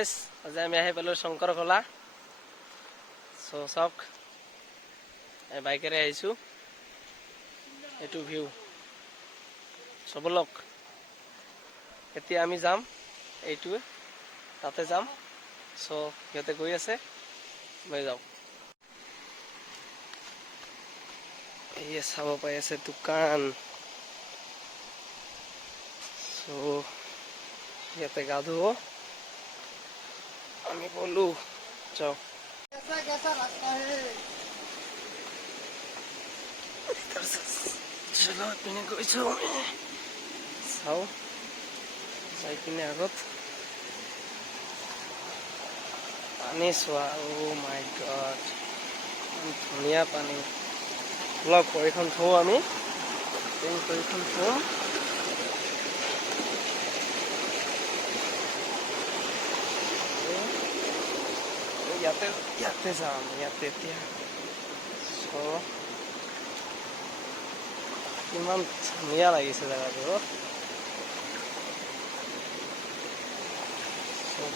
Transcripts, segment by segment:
Guys আজি আমি আহি পালো শংকৰঘলা সো সক এই বাইকেৰে আহিছো এটু ভিউ সবলক এতিয়া আমি যাম এইটো তাতে যাম সো ইয়াতে গৈ আছে মই যাও এই চাব পাই আছে দোকান সো ইয়াতে গাধো আমি বলু যাও कैसा रास्ता है चलो पिने कोई छो साउ साइ पिने আগত पानी सोआ ओ माय गॉड ধুনিয়া পানী ব্লক কৰিখন থো আমি পেন কৰিখন থো ইয়াতে যাম ইয়াতে এতিয়া কিমান ধুনীয়া লাগিছে জেগাটো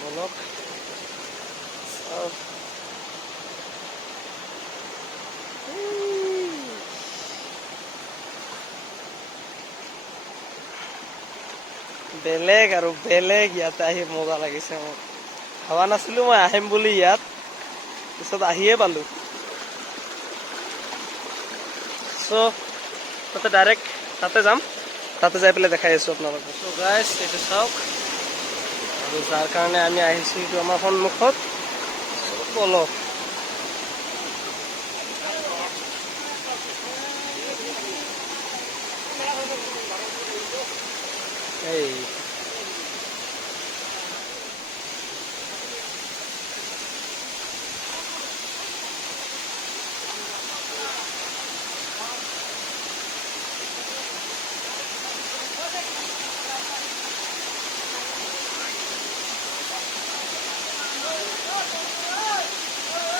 বলক বেলেগ আৰু বেলেগ ইয়াতে আহি মজা লাগিছে মোক ভাবা নাছিলো মই আহিম বুলি ইয়াত পিছত আহিয়ে পালো সো তাতে ডাইৰেক্ট তাতে যাম তাতে যাই পেলাই দেখাই আছো আপোনালোকক সো গাইস এইটো চাওক আৰু যাৰ কাৰণে আমি আহিছো এইটো আমাৰ সন্মুখত বলক এই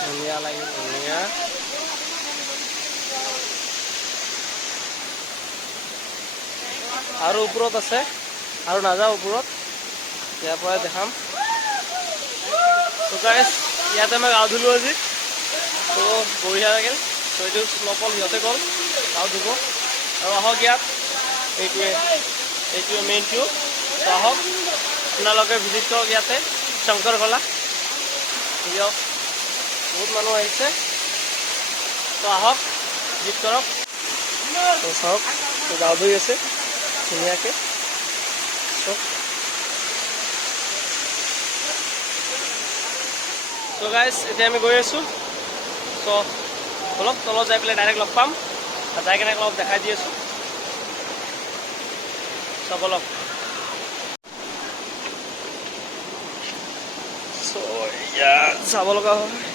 ধুনীয়া লাগে ধুনীয়া আৰু ওপৰত আছে আৰু নাযাওঁ ওপৰত ইয়াৰ পৰা দেখাম তো গাইস ইয়াতে মই গাও ধুলো আজি তো বঢ়িয়া লাগিল তো এইটো স্ন'ফল সিহঁতে গ'ল গাও ধুব আৰু আহক ইয়াত এইটোৱে মেইনটো তো আহক আপোনালোকে ভিজিট কৰক ইয়াতে শংকৰঘলা দিয়ক বহুত মানুহ আহিছে তো আহক ভিজিট কৰক তো চাওক তো গাও ধুই আছে ধুনীয়াকে তো গাইস এতিয়া আমি গৈ আছো তো বলক তলত যাই পেলাই ডাইৰেক্ট লগ পাম যাই কেনে অলপ দেখাই দি আছো তো বলক সো যাব লগা হয়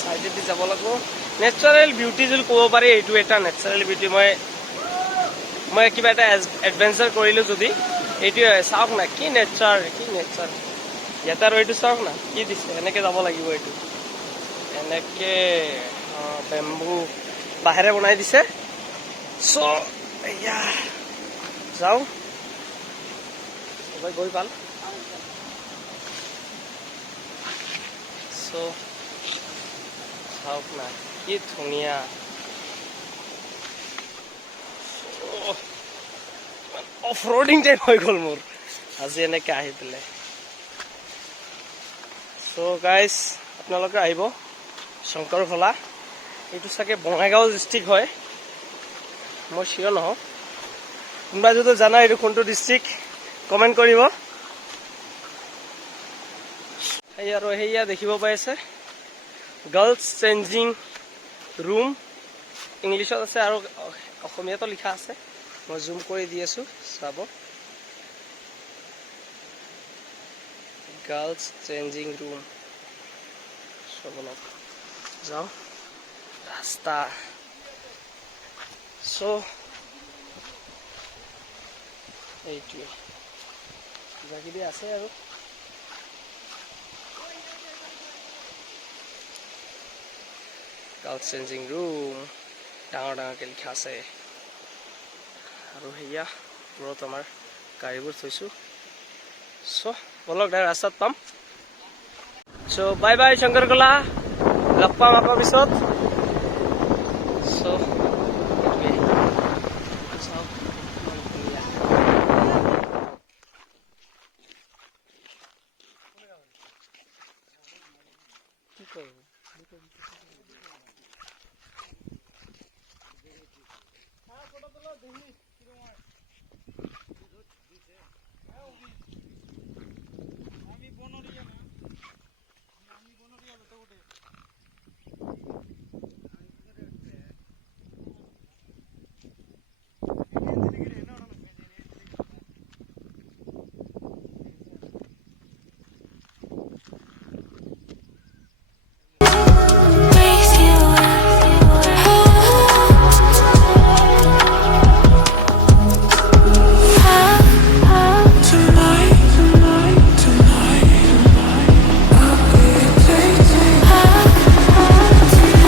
সাইডেদি যাব লাগিব নেচাৰেল বিউটি যদি ক'ব পাৰি এইটো এটা নেচাৰেল বিউটি মই কিবা এটা এডভেঞ্চাৰ কৰিলো যদি এইটোৱে চাওক না কি নেচাৰ ইয়াতে আৰু এইটো চাওক না কি দিছে এনেকে যাব লাগিব এইটো এনেকে বেম্বু বাহেৰে বনাই দিছে সো এয়া যাও সবাই গৈ পাল সো চাওক না কি ধুনীয়া অফ ৰোডিং টাইপ হৈ গ'ল মোৰ আজি এনেকে আহি পেলাই সো গাইস আপোনালোকে আহিব শংকৰঘলা এইটো চাগে বঙাইগাঁও ডিষ্ট্ৰিক্ট হয় মই চিয়ৰ নহওঁ কোনোবা যদি জানা এইটো কোনটো ডিষ্ট্ৰিক্ট কমেণ্ট কৰিব এই আৰু সেয়া দেখিব পাই আছে গাৰ্লছ চেঞ্জিং ৰুম ইংলিছত আছে আৰু অসমীয়াতো লিখা আছে মই জুম কৰি দি আছো চাব গাৰ্লছ চেঞ্জিং ৰুম সবলক যাও ৰাস্তা সো এইটোৱে কিবাকিবি আছে আৰু গাৰ্লছ চেঞ্জিং ৰুম ডাঙৰ ডাঙৰকৈ লিখা আছে আৰু সেয়া ওপৰত আমাৰ গাড়ীবোৰ থৈছোঁ সো বলক ডাইৰেক্ট ৰাস্তাত পাম চ' বাই বাই শংকৰকলা, লগ পাম আকৌ পিছত।